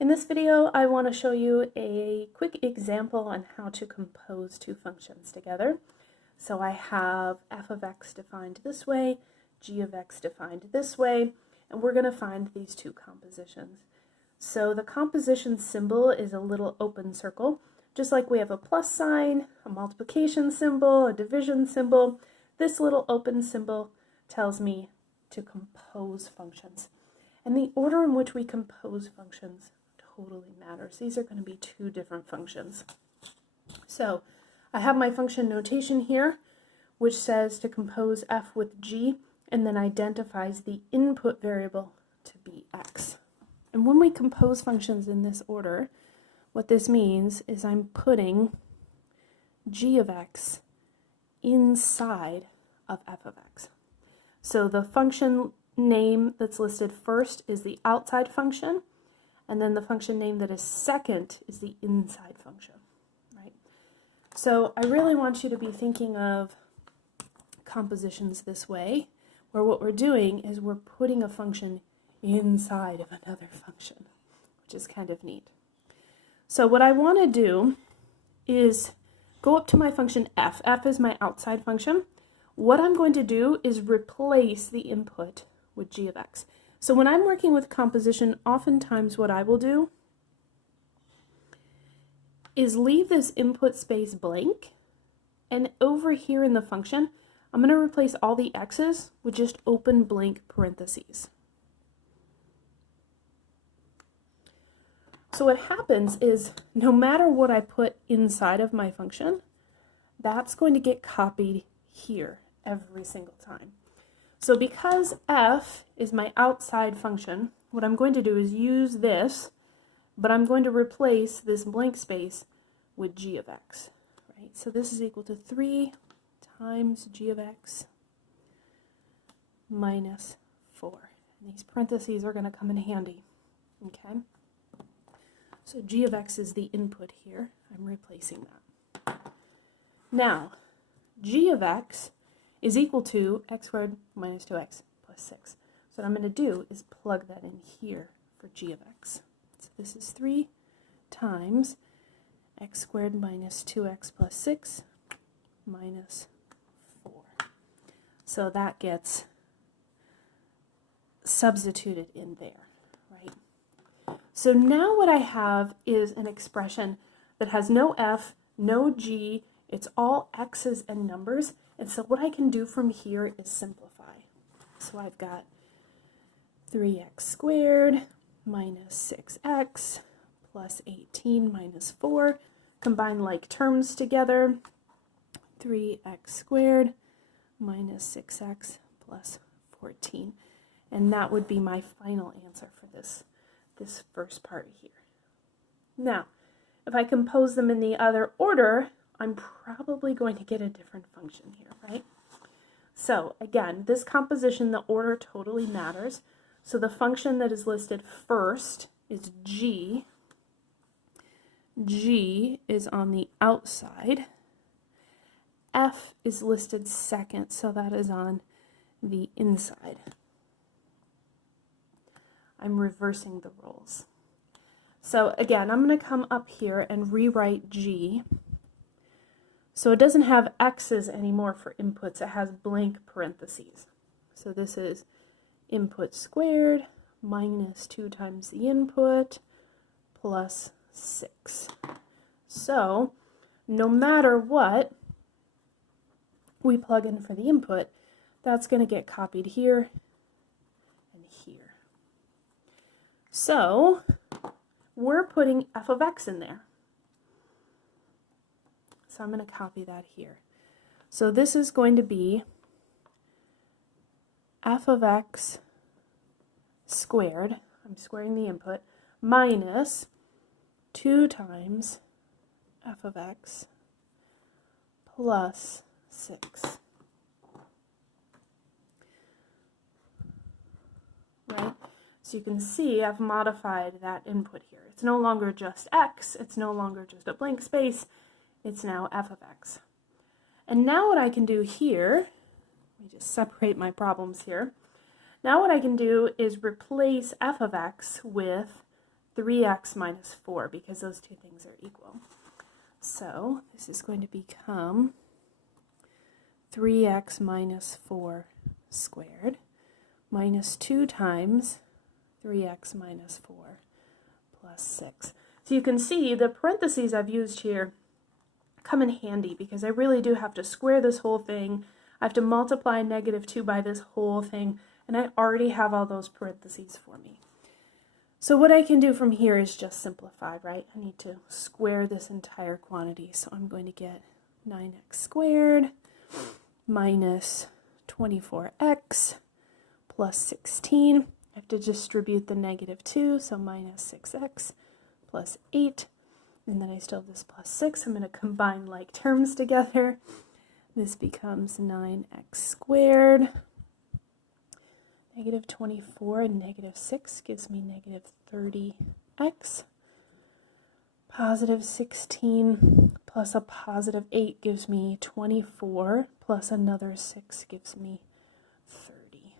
In this video, I want to show you a quick example on how to compose two functions together. So I have f of x defined this way, g of x defined this way, and we're going to find these two compositions. So the composition symbol is a little open circle. Just like we have a plus sign, a multiplication symbol, a division symbol, this little open symbol tells me to compose functions. And the order in which we compose functions totally matters. These are going to be two different functions. So I have my function notation here, which says to compose f with g, and then identifies the input variable to be x. And when we compose functions in this order, what this means is I'm putting g of x inside of f of x. So the function name that's listed first is the outside function, and then the function name that is second is the inside function, right? So I really want you to be thinking of compositions this way, where what we're doing is we're putting a function inside of another function, which is kind of neat. So what I want to do is go up to my function f. F is my outside function. What I'm going to do is replace the input with g of x. So when I'm working with composition, oftentimes what I will do is leave this input space blank, and over here in the function, I'm going to replace all the x's with just open blank parentheses. So what happens is no matter what I put inside of my function, that's going to get copied here every single time. So because f is my outside function, what I'm going to do is use this, but I'm going to replace this blank space with g of x, right? So this is equal to 3 times g of x minus 4. And these parentheses are going to come in handy, okay? So g of x is the input here. I'm replacing that. Now, g of x is equal to x squared minus 2x plus 6. So what I'm going to do is plug that in here for g of x. So this is 3 times x squared minus 2x plus 6 minus 4. So that gets substituted in there, right? So now what I have is an expression that has no f, no g, it's all x's and numbers. And so what I can do from here is simplify. So I've got 3x squared minus 6x plus 18 minus 4. Combine like terms together. 3x squared minus 6x plus 14. And that would be my final answer for this first part here. Now, if I compose them in the other order, I'm probably going to get a different function here, right? So again, this composition, the order totally matters. So the function that is listed first is g. G is on the outside. F is listed second, so that is on the inside. I'm reversing the roles. So again, I'm going to come up here and rewrite g. So it doesn't have x's anymore for inputs, it has blank parentheses. So this is input squared minus 2 times the input plus 6. So no matter what we plug in for the input, that's going to get copied here and here. So we're putting f of x in there. So I'm going to copy that here. So this is going to be f of x squared, I'm squaring the input, minus 2 times f of x plus 6. Right? So you can see I've modified that input here. It's no longer just x, it's no longer just a blank space, it's now f of x. And now what I can do here, let me just separate my problems here. Now what I can do is replace f of x with 3x minus 4 because those two things are equal. So this is going to become 3x minus 4 squared minus 2 times 3x minus 4 plus 6. So you can see the parentheses I've used here come in handy because I really do have to square this whole thing. I have to multiply -2 by this whole thing, and I already have all those parentheses for me. So what I can do from here is just simplify, right? I need to square this entire quantity. So I'm going to get 9x squared minus 24x plus 16. I have to distribute the -2, so minus 6x plus 8. And then I still have this plus 6. I'm going to combine like terms together. This becomes 9x squared. -24 and -6 gives me -30x. Positive 16 plus a positive 8 gives me 24, plus another 6 gives me 30.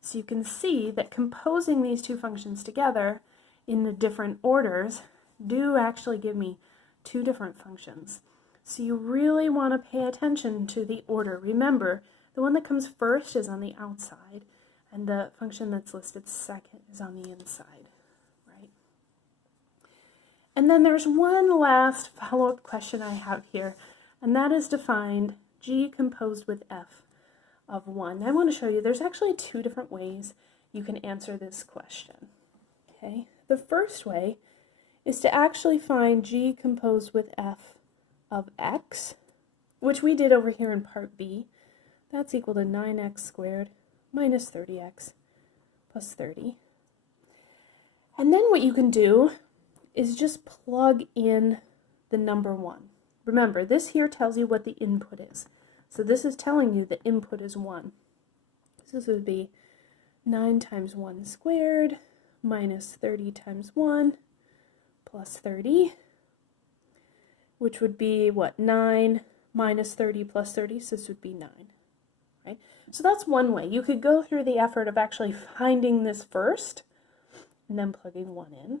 So you can see that composing these two functions together in the different orders do actually give me two different functions. So you really want to pay attention to the order. Remember, the one that comes first is on the outside, and the function that's listed second is on the inside, right? And then there's one last follow-up question I have here, and that is to find g composed with f of 1. I want to show you there's actually two different ways you can answer this question. Okay, the first way is to actually find g composed with f of x, which we did over here in part B. That's equal to 9x squared minus 30x plus 30. And then what you can do is just plug in the number 1. Remember, this here tells you what the input is. So this is telling you the input is 1. So this would be 9 times 1 squared minus 30 times 1 plus 30, which would be what? 9 minus 30 plus 30, so this would be 9. Right? So that's one way. You could go through the effort of actually finding this first and then plugging 1 in.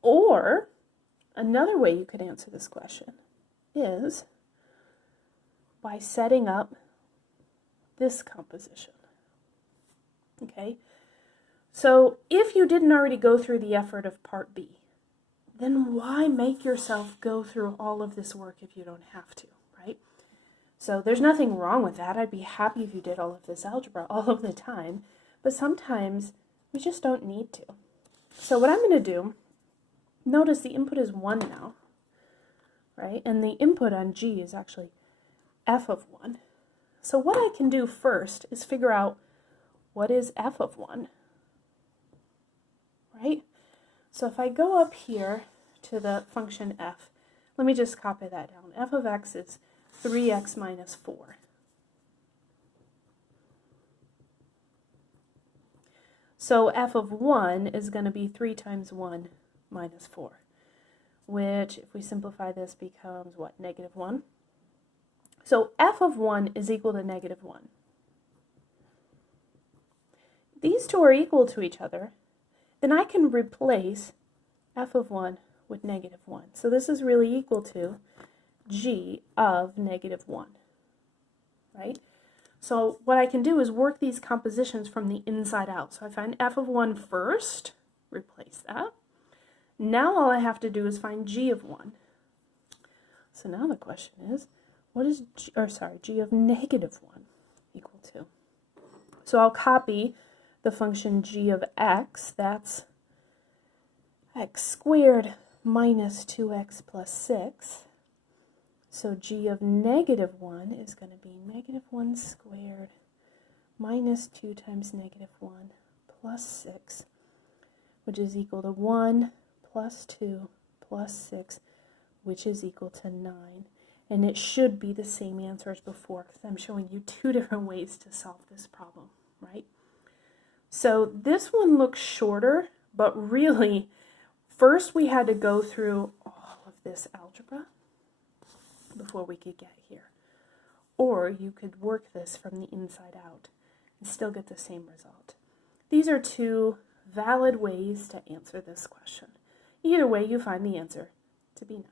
Or another way you could answer this question is by setting up this composition. Okay? So if you didn't already go through the effort of part B, then why make yourself go through all of this work if you don't have to, right? So there's nothing wrong with that. I'd be happy if you did all of this algebra all of the time, but sometimes we just don't need to. So what I'm going to do, notice the input is 1 now, right? And the input on G is actually f of 1. So what I can do first is figure out what is f of 1, right? So if I go up here to the function f, let me just copy that down. F of x is 3x minus 4. So f of 1 is going to be 3 times 1 minus 4, which, if we simplify this, becomes what? -1. So f of 1 is equal to -1. These two are equal to each other. Then I can replace f of 1 with -1. So this is really equal to g of -1, right? So what I can do is work these compositions from the inside out. So I find f of 1 first, replace that. Now all I have to do is find g of 1. So now the question is, what is g of -1 equal to? So I'll copy the function g of x, that's x squared minus 2x plus 6. So g of -1 is going to be -1 squared minus 2 times -1 plus 6, which is equal to 1 plus 2 plus 6, which is equal to 9. And it should be the same answer as before because I'm showing you two different ways to solve this problem, right? So this one looks shorter, but really, first we had to go through all of this algebra before we could get here. Or you could work this from the inside out and still get the same result. These are two valid ways to answer this question. Either way, you find the answer to be 9.